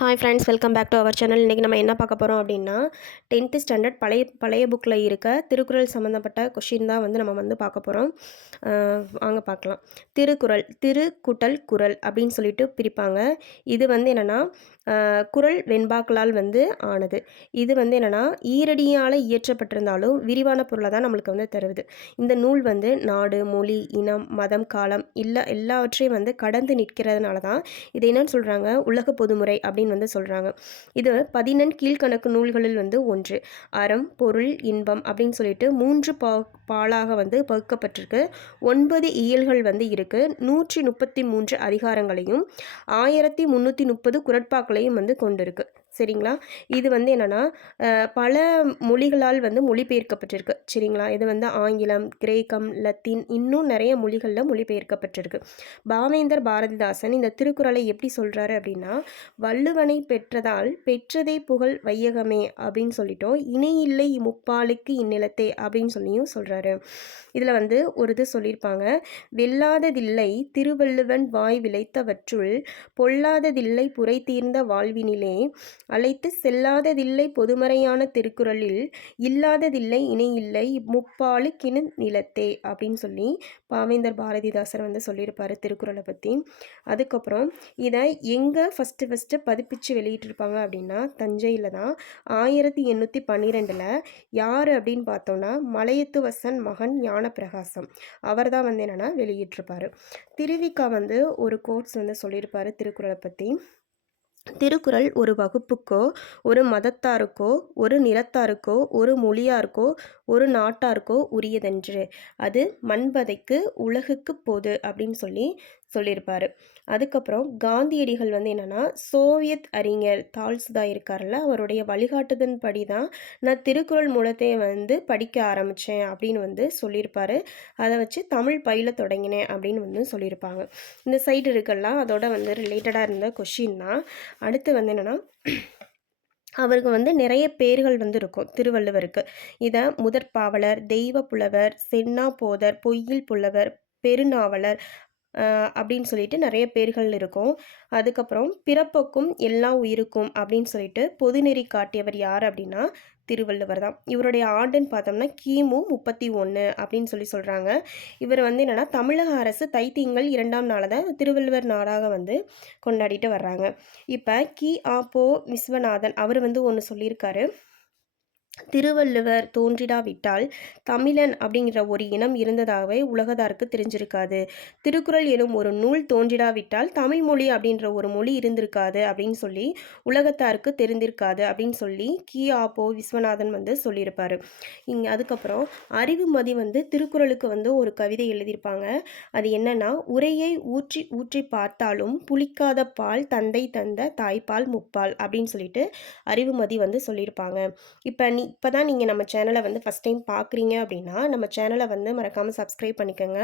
Hi friends, welcome back to our channel. இன்றைக்கி நம்ம என்ன பார்க்க போகிறோம் அப்படின்னா 10th ஸ்டாண்டர்ட் பழைய புக்கில் இருக்க திருக்குறள் சம்மந்தப்பட்ட கொஷின் தான் நம்ம பார்க்க போகிறோம். வாங்க பார்க்கலாம். திருக்குறள், திரு குட்டல் குறள் அப்படின்னு சொல்லிட்டு பிரிப்பாங்க. இது என்னென்னா குறள் வெண்பாக்களால் ஆனது. இது என்னென்னா ஈரடியால் இயற்றப்பட்டிருந்தாலும் விரிவான பொருளை தான் நம்மளுக்கு தருவது. இந்த நூல் நாடு, மொழி, இனம், மதம், காலம் எல்லாவற்றையும் கடந்து நிற்கிறதுனால தான் இது என்னன்னு சொல்கிறாங்க, உலக பொதுமுறை அப்படின்னு சொல்கிறாங்க. இது 14 கீழ்கணக்கு நூல்களில் ஒன்று. அறம், பொருள், இன்பம் அப்படின்னு சொல்லிட்டு 3 பாலாக பகுக்கப்பட்டிருக்கு. 9 இயல்கள் இருக்குது. 133 அதிகாரங்களையும் 1330 குறட்பாக்களையும் கொண்டிருக்கு. சரிங்களா? இது என்னென்னா பல மொழிகளால் மொழிபெயர்க்கப்பட்டிருக்கு. சரிங்களா? இது ஆங்கிலம், கிரேக்கம், லத்தீன் இன்னும் நிறைய மொழிகளில் மொழிபெயர்க்கப்பட்டிருக்கு. பாவேந்தர் பாரதிதாசன் இந்த திருக்குறளை எப்படி சொல்கிறாரு அப்படின்னா, வள்ளுவனை பெற்றதால் பெற்றதே புகழ் வையகமே அப்படின்னு சொல்லிட்டோம். இணையில்லை முப்பாலுக்கு இந்நிலத்தே அப்படின்னு சொல்லியும் சொல்கிறாரு. இதில் ஒரு இது சொல்லியிருப்பாங்க, வெல்லாததில்லை திருவள்ளுவன் வாய் விளைத்தவற்றுள் பொல்லாததில்லை புரை தீர்ந்த வாழ்வினிலே அழைத்து செல்லாததில்லை பொதுமறையான திருக்குறளில் இல்லாததில்லை இணையில்லை முப்பாலுக்கினு நிலத்தே அப்படின்னு சொல்லி பாவேந்தர் பாரதிதாசர் சொல்லியிருப்பார் திருக்குறளை பற்றி. அதுக்கப்புறம் இதை எங்கே ஃபஸ்ட்டு பதிப்பிச்சு வெளியிட்டிருப்பாங்க அப்படின்னா தஞ்சையில் தான். 1812 யார் அப்படின்னு பார்த்தோன்னா மலையத்துவசன் மகன் ஞானப்பிரகாசம் அவர் தான் என்னென்னா வெளியிட்டிருப்பார். திருவிக்கா ஒரு கோட்ஸ் சொல்லியிருப்பார் திருக்குறளை பற்றி. திருக்குறள் ஒரு வகுப்புக்கோ, ஒரு மதத்தாருக்கோ, ஒரு நிறத்தாருக்கோ, ஒரு மொழியாருக்கோ, ஒரு நாட்டாருக்கோ உரியதென்று. அது மண்பதைக்கு உலகுக்கு பொது அப்படின்னு சொல்லியிருப்பார். அதுக்கப்புறம் காந்தியடிகள் என்னென்னா சோவியத் அறிஞர் தால்ஸ்தா இருக்கார்ல, அவருடைய வழிகாட்டுதன் படி தான் நான் திருக்குறள் மூலத்தை படிக்க ஆரம்பித்தேன் அப்படின்னு சொல்லியிருப்பார். அதை வச்சு தமிழ் பயில தொடங்கினேன் அப்படின்னு சொல்லியிருப்பாங்க. இந்த சைடு இருக்கலாம் அதோட ரிலேட்டடாக இருந்த கொஷின் தான். அடுத்து என்னென்னா அவருக்கு நிறைய பேர்கள் இருக்கும் திருவள்ளுவருக்கு. இதை முதற்பாவலர், தெய்வ புலவர், சென்னா போதர், பொய்யில் புலவர், பெருநாவலர் அப்படின்னு சொல்லிட்டு நிறைய பேர்கள் இருக்கும். அதுக்கப்புறம் பிறப்புக்கும் எல்லா உயிருக்கும் அப்படின்னு சொல்லிட்டு பொதுநெறி காட்டியவர் யார் அப்படின்னா திருவள்ளுவர் தான். இவருடைய ஆண்டுன்னு பார்த்தோம்னா கிமு 31 அப்படின்னு சொல்கிறாங்க. இவர் என்னென்னா தமிழக அரசு தைத்திங்கள் 2ஆம் நாளை தான் திருவள்ளுவர் நாடாக கொண்டாடிட்டு வர்றாங்க. இப்போ கி.ஆ.பொ. விஸ்வநாதன் அவர் ஒன்று சொல்லியிருக்காரு, திருவள்ளுவர் தோன்றிடாவிட்டால் தமிழன் அப்படிங்கிற ஒரு இனம் இருந்ததாகவே உலகத்தாருக்கு தெரிஞ்சிருக்காது. திருக்குறள் எனும் ஒரு நூல் தோன்றிடாவிட்டால் தமிழ் மொழி அப்படின்ற ஒரு மொழி இருந்திருக்காது அப்படின்னு சொல்லி உலகத்தாருக்கு தெரிந்திருக்காது அப்படின்னு சொல்லி கி.ஆ.பொ. விஸ்வநாதன் சொல்லியிருப்பார். அதுக்கப்புறம் அறிவுமதி திருக்குறளுக்கு ஒரு கவிதை எழுதியிருப்பாங்க. அது என்னன்னா, உரையை ஊற்றி ஊற்றி பார்த்தாலும் புளிக்காத பால் தந்தை தந்த தாய்ப்பால் முப்பால் அப்படின்னு சொல்லிட்டு அறிவுமதி சொல்லியிருப்பாங்க. இப்போ தான் நீங்கள் நம்ம சேனலை ஃபஸ்ட் டைம் பார்க்குறீங்க அப்படின்னா நம்ம சேனலை மறக்காமல் சப்ஸ்கிரைப் பண்ணிக்கோங்க.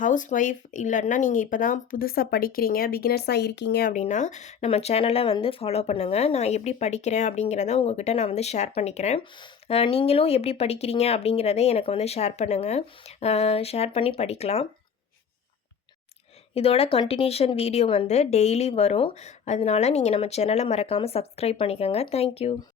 ஹவுஸ் ஒய்ஃப் இல்லைன்னா நீங்கள் இப்போ தான் புதுசாக படிக்கிறீங்க, பிகினர்ஸாக இருக்கீங்க அப்படின்னா நம்ம சேனலை ஃபாலோ பண்ணுங்கள். நான் எப்படி படிக்கிறேன் அப்படிங்கிறத உங்கள்கிட்ட நான் ஷேர் பண்ணிக்கிறேன். நீங்களும் எப்படி படிக்கிறீங்க அப்படிங்கிறத எனக்கு ஷேர் பண்ணுங்கள். ஷேர் பண்ணி படிக்கலாம். இதோட கண்டினியூஷன் வீடியோ டெய்லி வரும். அதனால நீங்கள் நம்ம சேனலை மறக்காமல் சப்ஸ்கிரைப் பண்ணிக்கோங்க. தேங்க்யூ.